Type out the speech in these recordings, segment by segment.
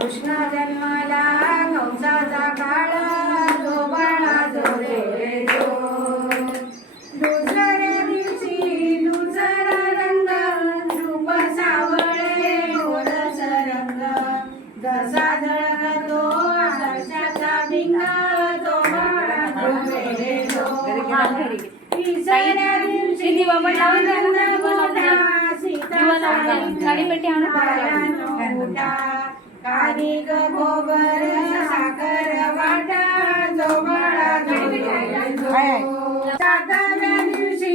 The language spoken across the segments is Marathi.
कृष्ण जन्माला कंसाचा काळा जो बाळा जो रे जो दुसऱ्या दिवशी दुसरा रंग रूप सावळे गोरस रंग जसा झळकतो आरशाचा भिंग तो बाळा जो रे जो तिसऱ्या दिवशी दिवा साडीपेटी कानिक गोबर साखर वाटा जो बाळा सातव्या दिवशी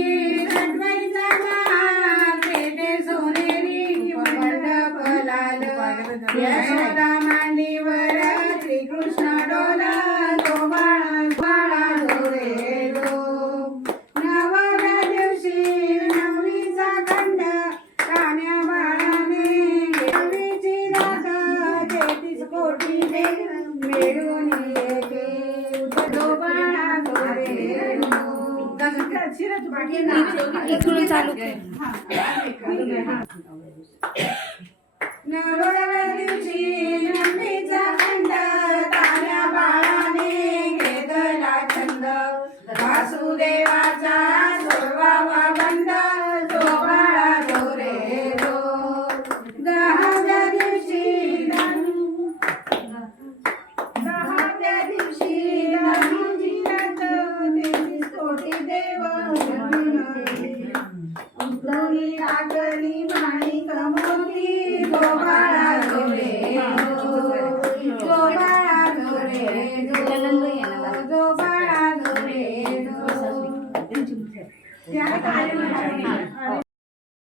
गणपतीचा मान पेटे सोनेरी मंडप लाल यशोदा मांडीवर श्रीकृष्ण डोला जो बाळा बाळा जो रे जो नवव्या दिवशी नवरीचा खंड कान्या बाळाने नवरीची राख 33 कोटी मिळून येते जो बाळा जो रे इकडून चालू कर. नवव्या दिवशी नंदीचा खंड कान्या बाळाने घेतला छंद वासुदेवाचा सोडवावा बंद जो बाळा जो रे जो 10व्या दिवशी 10व्या दिवशी नवरीची रात 33 कोटी देव उतरली लागली माणिक मोती जो बाळा